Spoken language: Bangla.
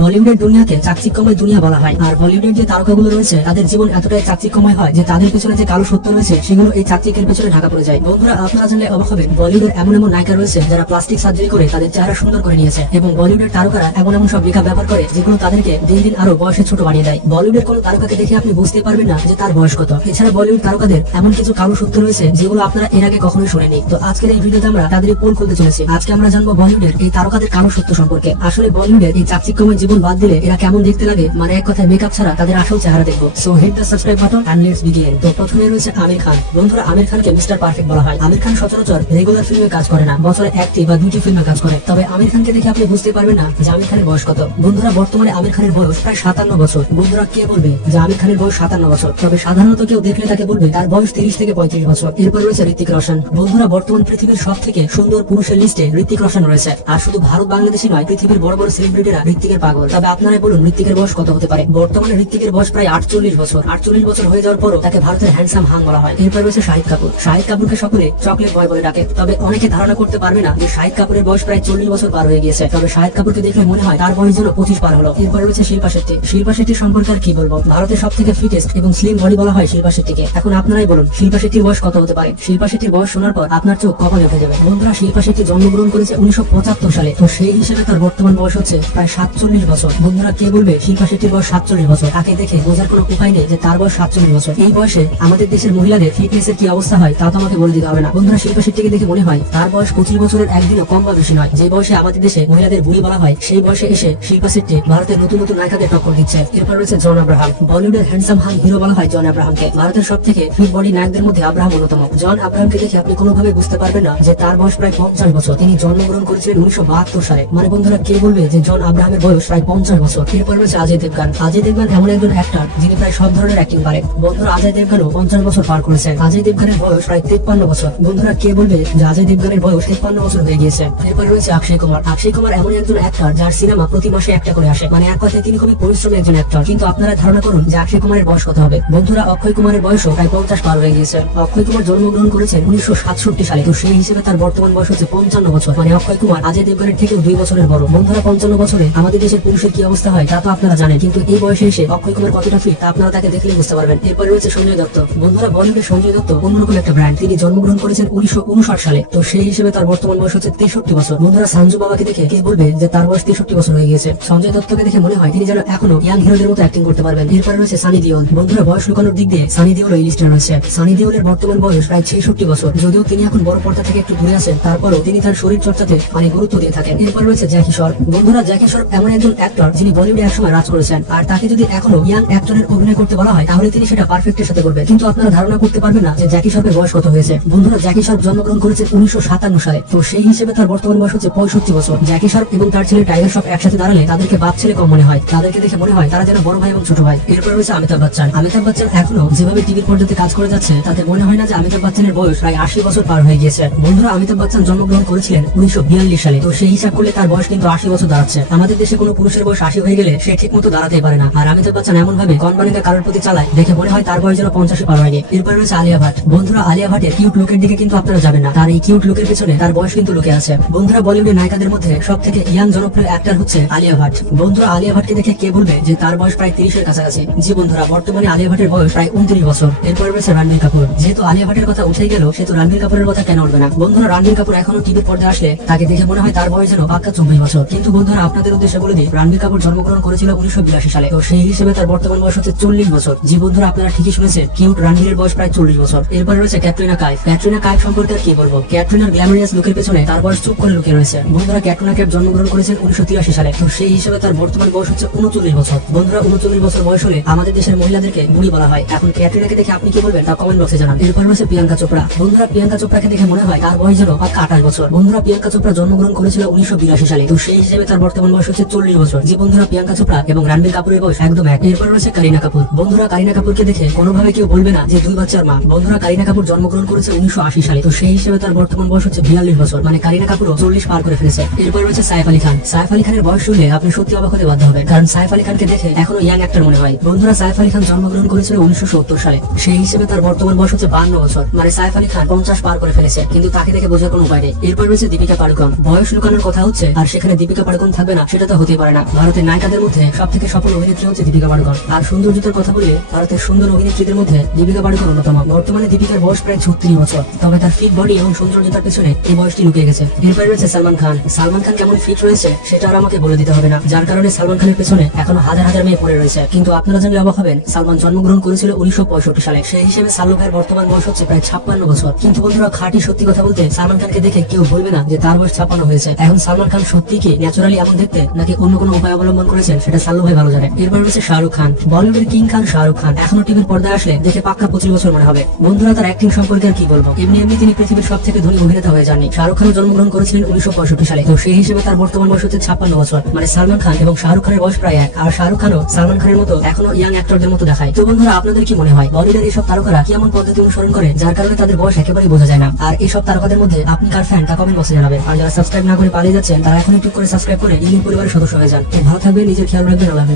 বলিউডের দুনিয়াকে চাকচিক্যময় দুনিয়া বলা হয়। আর বলিউডের যে তারকাগুলো রয়েছে তাদের জীবন এতটাই চাকচিক্যময় হয় যে তাদের পেছনে যে কালো সত্য রয়েছে সেগুলো এই চাকচিকের পেছনে ঢাকা পড়ে যায়। বন্ধুরা, আপনারা জানলে অবাক হবেন, বলিউডের এমন এমন নায়িকা রয়েছে যারা প্লাস্টিক সার্জারি করে তাদের চেহারা সুন্দর করে নিয়েছে, এবং বলিউডের তারকারা এমন এমন সব মেকআপ ব্যবহার করে যেগুলো তাদেরকে দিন দিন আরো বয়সে ছোট বানিয়ে দেয়। বলিউডের কোন তারকাকে দেখে আপনি বুঝতে পারবেন না যে তার বয়স কত। এছাড়া বলিউড তারকাদের এমন কিছু কালো সত্য রয়েছে যেগুলো আপনারা এর আগে কখনোই শুনেনি। তো আজকের এই ভিডিওতে আমরা তাদের পোল খুলতে চলেছি। আজকে আমরা জানবো বলিউডের এই তারকাদের কালো সত্য সম্পর্কে। আসলে বলিউডের এই চাকচিক্যময় জীবন বাদ দিলে এরা কেমন দেখতে লাগে, মানে এক কথায় মেকআপ ছাড়া তাদের আসল চেহারা দেখবো। So hit the subscribe button and let's begin. তো প্রথমে রয়েছে আমির খান। বন্ধুরা, আমির খানকে মিস্টার পারফেক্ট বলা হয়। আমির খান সচরাচর রেগুলার ফিল্মে কাজ করে না, বছরে একটি বা দুটি ফিল্মে কাজ করে। তবে আমির খানকে দেখে আপনি বুঝতে পারবেন না যে আমির খানের বয়স কত। বন্ধুরা, বর্তমানে আমির খানের বয়স প্রায় 57 বছর। বন্ধুরা, কে বলবে যে আমির খানের বয়স 57 বছর? তবে সাধারণত কেউ দেখলে তাকে বলবে তার বয়স 30 থেকে 35 বছর। এরপর রয়েছে ঋত্বিক রোশন। বন্ধুরা, বর্তমান পৃথিবীর সব থেকে সুন্দর পুরুষের লিস্টে ঋত্বিক রোশন রয়েছে। আর শুধু ভারত বাংলাদেশে নয়, পৃথিবীর বড় বড় সেলিব্রিটিরা ঋত্বিকের পাগল। তবে আপনারাই বলুন ঋত্বিকের বয়স কত হতে পারে? বর্তমানে ঋত্বিকের বয়স প্রায় 48 বছর। 48 বছর হয়ে যাওয়ার পরও তাকে ভারতের হ্যান্ডসাম হাং বলা হয়। এরপর রয়েছে শাহিদ কাপুর। শাহিদ কাপুরকে সকলে চকলেট বয় বলে ডাকে। তবে অনেকে ধারণা করতে পারবে না যে শাহিদ কাপুরের বয়স প্রায় 40 বছর পার হয়ে গিয়েছে। তবে শাহিদ কাপুরকে দেখলে মনে হয় তার বয়স যেন 25 পার হলো। এরপর রয়েছে শিল্পা শেট্টি। শিল্পা শেট্টির সম্পর্কে আর কি বলবো, ভারতের সব থেকে ফিটেস্ট এবং স্লিম বডি বলা হয় শিল্পা শেট্টিকে। এখন আপনারাই বলুন শিল্পা শেট্টির বয়স কত হতে পারে? শিল্পা শেট্টির বয়স শোনার পর আপনার চোখ কপালে উঠে যাবে। বন্ধুরা, শিল্পা শেট্টি জন্মগ্রহণ করেছে 1975 সালে। তো সেই হিসেবে তার বর্তমান বয়স হচ্ছে প্রায় 47 বছর। বন্ধুরা, কে বলবে শিল্পা শেট্টির বয়স 47 বছর? তাকে দেখে বোঝার কোনো উপায় নেই যে তার বয়স 47 বছর। এই বয়সে আমাদের দেশের মহিলাদের ফিটনেসের কি অবস্থা হয় তা তো আমাকে বলে দিতে হবে না। বন্ধুরা, শিল্পা শেট্টিকে দেখে মনে হয় তার বয়স 25 বছরের একদিনও কম বা বেশি নয়। যে বয়সে আমাদের দেশে মহিলাদের বুড়ি বলা হয়, সেই বয়সে এসে শিল্পা শেট্টি ভারতের নতুন নতুন নায়িকাদের টক্কর দিচ্ছে। এরপর রয়েছে জন আব্রাহাম। বলিউডের হ্যান্ডসাম হাং হিরো বলা হয় জন আব্রাহামকে। ভারতের সব থেকে ফিট বডি নায়কদের মধ্যে আব্রাহাম অন্যতম। জন আব্রাহামকে দেখে আপনি কোনোভাবে বুঝতে পারবেন না যে তার বয়স প্রায় 50 বছর। তিনি জন্মগ্রহণ করেছিলেন 1972 সালে। মানে বন্ধুরা, কে বলবে যে জন আব্রাহামের বয়স প্রায় 50 বছর? এরপর রয়েছে অজয় দেবগান। অজয় দেবগান এমন একজন অ্যাক্টর যিনি প্রায় সব ধরনের অ্যাক্টিং পারে। বন্ধুরা, অজয় দেবগানও 50 বছর পার করেছে। অজয় দেবগানের বয়স প্রায় 53 বছর। বন্ধুরা, কে বলবে যে অজয় দেবগানের বয়স 53 বছর হয়ে গিয়েছে? এরপর রয়েছে অক্ষয় কুমার। অক্ষয় কুমার এমন একজন অ্যাক্টর যার সিনেমা প্রতি মাসে একটা করে আসে। মানে এক কথায় তিনি খুবই পরিশ্রমী একজন অ্যাক্টর। কিন্তু আপনারা ধারণা করুন যে অক্ষয় কুমারের বয়স কত হবে? বন্ধুরা, অক্ষয় কুমারের বয়সও প্রায় 50 পার হয়ে গিয়েছে। অক্ষয় কুমার জন্মগ্রহণ করেছেন 1967 সালে। তো সেই হিসেবে তার বর্তমান বয়স হচ্ছে 55 বছর। মানে অক্ষয় কুমার অজয় দেবগানের থেকে 2 বছরের বড়। বন্ধুরা, 55 বছরে আমাদের দেশের পুরুষের কি অবস্থা হয় তা তো আপনারা জানেন, কিন্তু এই বয়সে এসে অক্ষয় কুমার কতটা ফিট তা আপনারা তাকে দেখলে বুঝতে পারবেন। এরপর রয়েছে সঞ্জয় দত্ত। বন্ধুরা, বলিউডের সঞ্জয় দত্ত অন্যরকম একটা ব্র্যান্ড। তিনি জন্মগ্রহণ করেছেন 1959 সালে। তো সেই হিসেবে তার বর্তমান বয়স হচ্ছে 63 বছর। বন্ধুরা, সঞ্জু বাবাকে দেখে কে বলবে যে তার বয়স 63 বছর হয়ে গিয়েছে? সঞ্জয় দত্তকে দেখে মনে হয় তিনি যেন এখনো ইয়াং হিরোদের মতো অ্যাক্টিং করতে পারবেন। এরপর রয়েছে সানি দেওল। বন্ধুরা, বয়স লুকানোর দিক দিয়ে সানি দেওল এই লিস্টে রয়েছে। সানি দেওলের বর্তমান বয়স প্রায় 66 বছর। যদিও তিনি এখন বড় পর্দা থেকে একটু দূরে আছেন, তারপরও তিনি তার শরীর চর্চাতে অনেক গুরুত্ব দিয়ে থাকেন। এরপর রয়েছে জ্যাকি শ্রফ। বন্ধুরা, জ্যাকি শ্রফ এমন একজন অ্যাক্টর যিনি বলিউডে একসময় রাজ করেছেন। আর তাকে যদি এখনো ইয়াং অ্যাক্টরের অভিনয় করতে বলা হয় তাহলে তিনি সেটা পারফেক্টের সাথে করবেন। কিন্তু আপনারা ধারণা করতে পারবেন না যে জ্যাকি শ্রফের বয়স কত হয়েছে। বন্ধুরা, জ্যাকি শ্রফ জন্মগ্রহণ করেছেন 1957 সালে। তো সেই হিসেবে তার বর্তমান বয়স হচ্ছে 65 বছর। জ্যাকি শ্রফ এবং তার ছেলে টাইগার শ্রফ একসাথে দাঁড়ালে তাদেরকে বাপ ছেলে কম মনে হয়। তাদেরকে দেখে মনে হয় তারা যেন বড় ভাই এবং ছোট ভাই। এরপর রয়েছে অমিতাভ বচ্চন। অমিতাভ বচ্চন এখনো যেভাবে টিভির পর্দাতে কাজ করে যাচ্ছে তাতে মনে হয় না যে অমিতাভ বচ্চনের বয়স প্রায় 80 বছর পার হয়ে গিয়েছে। বন্ধুরা, অমিতাভ বচ্চন জন্মগ্রহণ করেছিলেন 1942 সালে। তো সেই হিসাব করলে তার বয়স কিন্তু 80 বছর দাঁড়াচ্ছে। আমাদের দেশে কোনো পুরুষের বয়স 80 হয়ে গেলে সে ঠিক মতো দাঁড়াতেই পারে না। আর অমিতাভ বচ্চন এমন ভাবে কনবানিকা কারোর প্রতি চালায় দেখে মনে হয় তার বয়স যেন 50 পার হয়নি। এরপর রয়েছে আলিয়া ভাট। বন্ধুরা, আলিয়া ভাটের কিউট লুকের দিকে কিন্তু আপনারা যাবেন না, তার এই কিউট লুকের পেছনে তার বয়স কিন্তু লুকে আছে। বন্ধুরা, বলিউডের নায়িকাদের মধ্যে সব থেকে ইয়াং জনপ্রিয় অ্যাক্টর হচ্ছে আলিয়া ভাট। বন্ধুরা, আলিয়া ভাটকে দেখে কে বলবে যে তার বয়স প্রায় 30-এর কাছাকাছি? জি বন্ধুরা, বর্তমানে আলিয়া ভাটের বয়স প্রায় 29 বছর। এরপর রয়েছে রণবীর কাপুর। যেহেতু আলিয়া ভাটের কথা উঠেই গেল, সেহেতু রণবীর কাপুরের কথা কেন উঠবে না? বন্ধুরা, রণবীর কাপুর এখনো টিভির পর্দায় আসলে তাকে দেখে মনে হয় তার বয়স যেন পাক্কা 24 বছর। কিন্তু বন্ধুরা, আপনাদের উদ্দেশ্যে বলে দিই, রণবীর কাপুর জন্মগ্রহণ করেছিল 1982 সালে। তো সেই হিসেবে তার বর্তমান বয়স হচ্ছে 40 বছর। জি বন্ধুরা, আপনারা ঠিকই শুনেছেন, কিউট রণবীরের বয়স প্রায় 40 বছর। এরপর রয়েছে ক্যাটরিনা কাইফ। ক্যাটরিনা কাইফ সম্পর্কে আর কি বলবো? ক্যাটরিনার গ্ল্যামারিয়াস লুকের পেছনে তার বয়স চুপ করে লুকিয়ে রয়েছে। বন্ধুরা, ক্যাটরিনা কাইফ জন্মগ্রহণ করেছেন 1983 সালে। তো সেই হিসেবে তার বর্তমান বয়স হচ্ছে 39 বছর। বন্ধুরা, 39 বছর বয়স হলে আমাদের দেশের মহিলাদেরকে বুড়ি বলা হয়। এখন ক্যাটরিনাকে দেখে আপনি কি বলবেন তা কমেন্ট বক্সে জানান। এরপর রয়েছে প্রিয়াঙ্কা চোপড়া। বন্ধুরা, প্রিয়াঙ্কা চোপড়াকে দেখে মনে হয় তার বয়স যেন পাক্কা 28 বছর। বন্ধুরা, প্রিয়াঙ্কা চোপড়া জন্মগ্রহণ করেছিল 1982 সালে। তো সেই হিসেবে তার বর্তমান বয়স হচ্ছে 40 বছর। জি বন্ধুরা, প্রিয়াঙ্কা চোপড়া এবং রণবীর কাপুরের বয়স একদম এক। এরপর রয়েছে কারিনা কাপুর। বন্ধুরা, কারিনা কাপুরকে দেখে কোনোভাবে কেউ বলবে না যে 2 বাচ্চার মা। বন্ধুরা, কারিনা কাপুর জন্মগ্রহণ করেছে 1980 সালে। তো সেই হিসেবে তার বর্তমান বয়স হচ্ছে 42 বছর। মানে কারিনা কাপুরও 40 পার করে ফেলেছে। এরপর রয়েছে সাইফ আলী খান। সাইফ আলী খানের বয়স শুনলে আপনি সত্যি অবাক হতে বাধ্য হবেন, কারণ সাইফ আলী খানকে দেখে এখনো ইয়াং অ্যাক্টর মনে হয়। বন্ধুরা, সাইফ আলী খান জন্মগ্রহণ করেছিল 1970 সালে। সেই হিসেবে তার বর্তমান বয়স হচ্ছে 52 বছর। মানে সাইফ আলী খান 50 পার করে ফেলেছে, কিন্তু তাকে দেখে বোঝার কোনো উপায় নেই। এরপর রয়েছে দীপিকা পাড়ুকোন। বয়স লুকানোর কথা হচ্ছে আর সেখানে দীপিকা পাড়ুকোন থাকবে না, সেটা তো হতে পারে পারে না। ভারতের নায়িকাদের মধ্যে সব থেকে সফল অভিনেত্রী হচ্ছে দীপিকা পাড়ুকোন। আর সৌন্দর্যতার কথা বলে ভারতের সুন্দর অভিনেত্রীদের মধ্যে দীপিকা পাড়ুকোন অন্যতম। বর্তমানে দীপিকার বয়স প্রায় 36 বছর, তবে তার ফিট বডি এবং সৌন্দর্যতার পেছনে এই বয়সটি লুকিয়ে গেছে। এরপরে রয়েছে সালমান খান। সালমান খান কেমন ফিট রয়েছে সেটা আর আমাকে বলে দিতে হবে না, যার কারণে সালমান খানের পেছনে এখনো হাজার হাজার মেয়ে পড়ে রয়েছে। কিন্তু আপনারা জানলে অবাক হবেন, সালমান জন্মগ্রহণ করেছিল 1965 সালে। সেই হিসেবে সাল্লু ভাইয়ের বর্তমান বয়স হচ্ছে প্রায় 56 বছর। কিন্তু বন্ধুরা, খাঁটি সত্যি কথা বলতে সালমান খানকে দেখে কেউ বলবে না যে তার বয়স 56 হয়েছে। এখন সালমান খান সত্যি কি ন্যাচারালি এমন দেখতে, নাকি অন্য কোনো উপায় অবলম্বন করেছেন সেটা সাল্লু ভাই ভালো জানে। এরপর রয়েছে শাহরুখ খান। বলিউডের কিং খান শাহরুখ খান এখনো টিভির পর্দায় আসলে দেখে পাক্কা 25 বছর মনে হবে। বন্ধুরা, তার অ্যাক্টিং সম্পর্কে আর কি বলবো, এমনি তিনি পৃথিবীর সব থেকে ধনী অভিনেতা হয়ে যাননি। শাহরুখ খান জন্মগ্রহণ করেছিলেন 1965 সালে, তো সেই হিসেবে তার বর্তমান বয়স হচ্ছে 56 বছর। মানে সালমান খান এবং শাহরুখ খানের বয়স প্রায় এক। আর শাহরুখ খানও সালমান খানের মতো এখনো ইয়াং অ্যাক্টরদের মতো দেখায়। তো বন্ধুরা, আপনাদের কি মনে হয় বলিউডের এইসব তারকারা কি এমন পদ্ধতি অনুসরণ করে যার কারণে তাদের বয়স একেবারেই বোঝা যায় না? আর এইসব তারকাদের মধ্যে আপনি কার ফ্যান তা কমেন্ট বক্সে জানাবেন। আর যারা সাবস্ক্রাইব না করে পালিয়ে যাচ্ছেন তারা এখন একটু করে সাবস্ক্রাইব করে ইলিম পরিবারের সদস্য হয়ে যান। তো ভালো থাকবেন, নিজের খেয়াল রাখবেন। আল্লাহ হাফেজ।